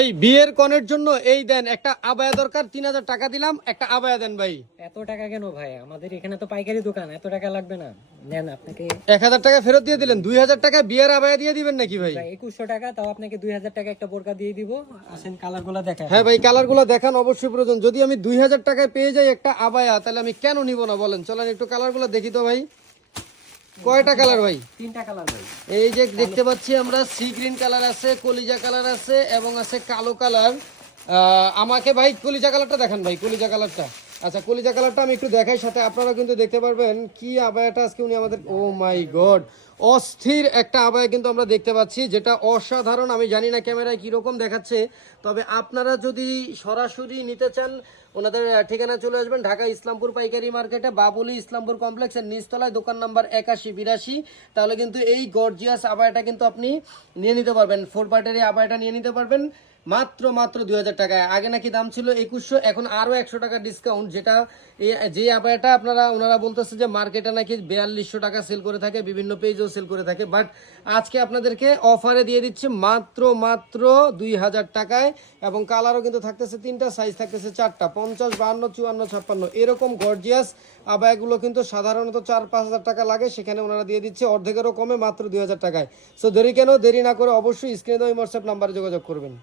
ভাই বিয়ের কনের জন্য এই দেন একটা আবায়া দরকার, 3000 টাকা দিলাম, একটা আবায়া দেন ভাই। এত টাকা কেন ভাই? আমাদের এখানে তো পাইকারি দোকান, এত টাকা লাগবে না। নেন আপনাকে 1000 টাকা ফেরত দিয়ে দিলেন, 2000 টাকা বিয়ের আবায়া দিয়ে দিবেন নাকি ভাই? 2100 টাকা, তাও আপনাকে 2000 টাকা একটা বোরকা দিয়ে দিব। আসেন কালার গুলা দেখা। হ্যাঁ ভাই, কালার গুলো দেখান, অবশ্যই প্রয়োজন। যদি আমি 2000 টাকায় পেয়ে যাই একটা আবায়া, তাহলে আমি কেন নিব না বলেন? চলেন একটু কালার গুলো দেখি তো ভাই। কয়টা কালার ভাই? 3টা কালার ভাই। এই যে দেখতে পাচ্ছি আমরা, সি গ্রিন কালার আছে, কলিজা কালার আছে এবং আছে কালো কালার। আমাকে ভাই কলিজা কালারটা দেখান ভাই, কলিজা কালারটা। আচ্ছা, কলিজা কালারটা আমি একটু দেখাই, সাথে আপনারা কিন্তু দেখতে পারবেন কি আবায়াটা আজকে উনি আমাদের, ও মাই গড, অস্থির একটা আবায়া কিন্তু আমরা দেখতে পাচ্ছি, যেটা অসাধারণ। আমি জানি না ক্যামেরায় কিরকম দেখাচ্ছে, তবে আপনারা যদি সরাসরি নিতে চান, ওনাদের ঠিকানা চলে আসবেন ঢাকা ইসলামপুর পাইকারি মার্কেটে, বাবুলি ইসলামপুর কমপ্লেক্সের নিচতলায়, দোকান নাম্বার 8182। তাহলে কিন্তু এই গর্জিয়াস আবায়াটা কিন্তু আপনি নিয়ে নিতে পারবেন, 4 পার্টের এই আবায়াটা নিয়ে নিতে পারবেন মাত্র 2000 টাকায়। আগে নাকি দাম ছিল 2100, এখন আরো 100 টাকা ডিসকাউন্ট। যেটা যে আবায়াটা ওনারা বলতেছে যে মার্কেটে নাকি 4200 টাকা সেল করে থাকে, বিভিন্ন পেজেও সেল করে থাকে, বাট আজকে আপনাদেরকে অফারে দিয়ে দিচ্ছি মাত্র 2000 টাকায়। এবং কালারও কিন্তু থাকতেছে 3টা, সাইজ থাকতেছে 4টা, 50, 52, 54, 56। এরকম গর্জিয়াস আবায়াগুলো কিন্তু সাধারণত 4-5000 টাকা লাগে, সেখানে ওনারা দিয়ে দিচ্ছে অর্ধেকেরও কমে মাত্র 2000 টাকায়। সো দেরি কেন, দেরি না করে অবশ্যই স্ক্রিনে দেওয়া হোয়াটসঅ্যাপ নাম্বারে যোগাযোগ করবেন।